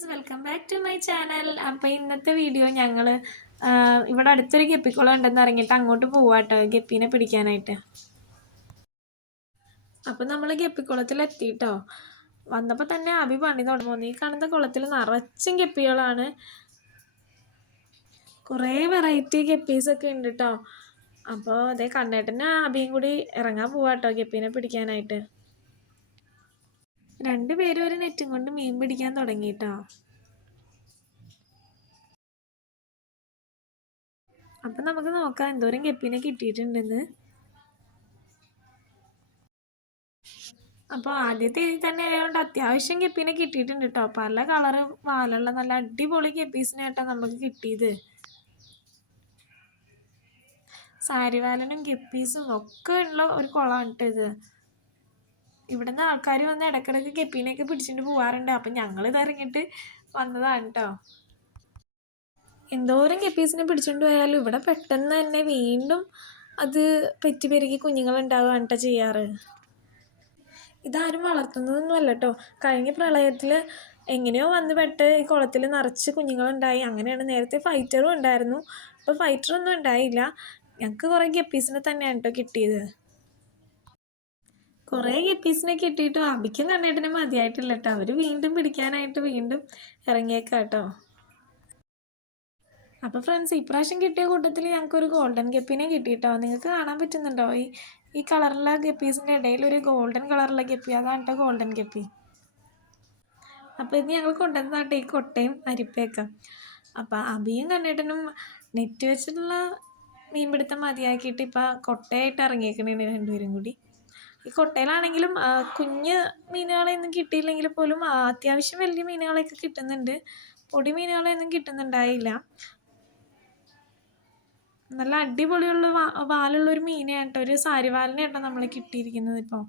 Friends welcome back to my channel അപ്പോൾ ഇന്നത്തെ video ഞങ്ങൾ ഇവിടെ അടുത്തൊരു ഗപ്പിക്കുളം ഉണ്ടെന്ന് ഇറങ്ങിയിട്ട് അങ്ങോട്ട് പോവാട്ടോ ഗപ്പീനെ പിടിക്കാനായിട്ട്. അപ്പം നമ്മൾ ഗപ്പിക്കുളത്തിൽ എത്തിയിട്ടോ വന്നപ്പോൾ തന്നെ അഭി പണി തുടങ്ങുന്നു ഈ കാണുന്ന കുളത്തിൽ നിറച്ചും ഗപ്പികളാണ്. കുറേ വെറൈറ്റി ഗപ്പീസൊക്കെ ഉണ്ട് കേട്ടോ അപ്പോൾ അതേ കണ്ണേട്ടന് അഭിയും കൂടി ഇറങ്ങാൻ പോവാട്ടോ ഗപ്പീനെ പിടിക്കാനായിട്ട്. രണ്ടുപേരും ഒരു നെറ്റും കൊണ്ട് മീൻ പിടിക്കാൻ തുടങ്ങിട്ടോ അപ്പം നമുക്ക് നോക്കാം എന്തോരം കെപ്പിനെ കിട്ടിയിട്ടുണ്ടെന്ന്. അപ്പോൾ ആദ്യത്തെ ഇതിൽ തന്നെ ആയതുകൊണ്ട് അത്യാവശ്യം ഗപ്പീനെ കിട്ടിയിട്ടുണ്ട് കേട്ടോ പല കളറ് വാലുള്ള നല്ല അടിപൊളി ഗപ്പീസിനെ കേട്ടോ നമുക്ക് കിട്ടിയത്. സാരിവാലനും ഗപ്പീസും ഒക്കെ ഉള്ള ഒരു കുളമാണ് കേട്ടോ ഇത്. ഇവിടുന്ന് ആൾക്കാർ വന്ന് ഇടക്കിടക്ക് ഗപ്പീനെയൊക്കെ പിടിച്ചിട്ട് പോവാറുണ്ട്. അപ്പം ഞങ്ങൾ ഇതറിഞ്ഞിട്ട് വന്നതാണ് കേട്ടോ എന്തോരം കെപ്പീസിനെ പിടിച്ചുകൊണ്ട് പോയാലും ഇവിടെ പെട്ടെന്ന് തന്നെ വീണ്ടും അത് പെറ്റി പെരുകി കുഞ്ഞുങ്ങളുണ്ടാവുകയാണ് കേട്ടോ ചെയ്യാറ്. ഇതാരും വളർത്തുന്നതൊന്നുമല്ല കേട്ടോ കഴിഞ്ഞ പ്രളയത്തിൽ എങ്ങനെയോ വന്ന് പെട്ട് ഈ കുളത്തിൽ നിറച്ച് കുഞ്ഞുങ്ങളുണ്ടായി. അങ്ങനെയാണ് നേരത്തെ ഫൈറ്ററും ഉണ്ടായിരുന്നു. അപ്പോൾ ഫൈറ്ററൊന്നും ഉണ്ടായില്ല. ഞങ്ങൾക്ക് കുറേ ഗപ്പീസിനെ തന്നെയാണ് കേട്ടോ കിട്ടിയത്. കുറേ ഗപ്പീസിനെ കിട്ടിയിട്ടും അബിക്കും കണ്ണേട്ടനും മതിയായിട്ടില്ല കേട്ടോ അവർ വീണ്ടും പിടിക്കാനായിട്ട് വീണ്ടും ഇറങ്ങിയേക്കാം കേട്ടോ അപ്പോൾ ഫ്രണ്ട്സ് ഇപ്രാവശ്യം കിട്ടിയ കൂട്ടത്തിൽ ഞങ്ങൾക്കൊരു ഗോൾഡൻ ഗപ്പീനെ കിട്ടിയിട്ടോ നിങ്ങൾക്ക് കാണാൻ പറ്റുന്നുണ്ടോ? ഈ ഈ കളറുള്ള ഗപ്പീസിന്റെ ഇടയിൽ ഒരു ഗോൾഡൻ കളറുള്ള ഗപ്പി. അതാണ് കേട്ടോ ഗോൾഡൻ ഗപ്പി. അപ്പോൾ ഇത് ഞങ്ങൾ കൊണ്ടുവന്നതാട്ടെ ഈ കൊട്ടയും അരിപ്പയൊക്കെ. അപ്പോൾ അബിയും കണ്ണേട്ടനും നെറ്റ് വെച്ചിട്ടുള്ള മീൻപിടുത്തം മതിയാക്കിയിട്ട് ഇപ്പൊ കൊട്ടയായിട്ട് ഇറങ്ങിയേക്കണേ രണ്ടുപേരും കൂടി. ഈ കൊട്ടയിലാണെങ്കിലും കുഞ്ഞ് മീനുകളെയൊന്നും കിട്ടിയില്ലെങ്കിൽ പോലും അത്യാവശ്യം വലിയ മീനുകളൊക്കെ കിട്ടുന്നുണ്ട്. പൊടി മീനുകളെയൊന്നും കിട്ടുന്നുണ്ടായില്ല. നല്ല അടിപൊളിയുള്ള വാലുള്ള ഒരു മീനെയാട്ടോ ഒരു സാരിവാലിനെ കേട്ടോ നമ്മൾ കിട്ടിയിരിക്കുന്നത് ഇപ്പോൾ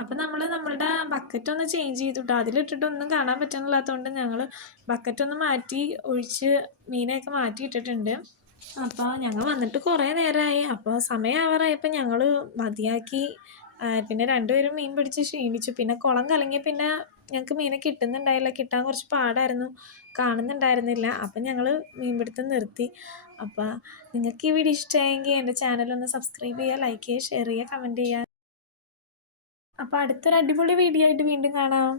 അപ്പം നമ്മൾ നമ്മളുടെ ബക്കറ്റ് ഒന്ന് ചേഞ്ച് ചെയ്തു കേട്ടോ അതിലിട്ടിട്ട് ഒന്നും കാണാൻ പറ്റുന്നില്ലാത്തതുകൊണ്ട് ഞങ്ങൾ ബക്കറ്റ് ഒന്ന് മാറ്റി ഒഴിച്ച് മീനെയൊക്കെ മാറ്റി ഇട്ടിട്ടുണ്ട്. അപ്പോൾ ഞങ്ങൾ വന്നിട്ട് കുറേ നേരമായി അപ്പോൾ സമയമാവാറായപ്പോൾ ഞങ്ങൾ മതിയാക്കി. പിന്നെ രണ്ടുപേരും മീൻ പിടിച്ച് ക്ഷീണിച്ചു. പിന്നെ കുളം കലങ്ങി പിന്നെ ഞങ്ങൾക്ക് മീനെ കിട്ടുന്നുണ്ടായില്ല. കിട്ടാൻ കുറച്ച് പാടായിരുന്നു. കാണുന്നുണ്ടായിരുന്നില്ല. അപ്പം ഞങ്ങൾ മീൻ പിടുത്തം നിർത്തി. അപ്പോൾ നിങ്ങൾക്ക് ഈ വീഡിയോ ഇഷ്ടമായെങ്കിൽ എന്റെ ചാനലൊന്ന് സബ്സ്ക്രൈബ് ചെയ്യുക ലൈക്ക് ചെയ്യുക ഷെയർ ചെയ്യുക കമന്റ് ചെയ്യുക. അപ്പോൾ അടുത്തൊരു അടിപൊളി വീഡിയോ ആയിട്ട് വീണ്ടും കാണാം.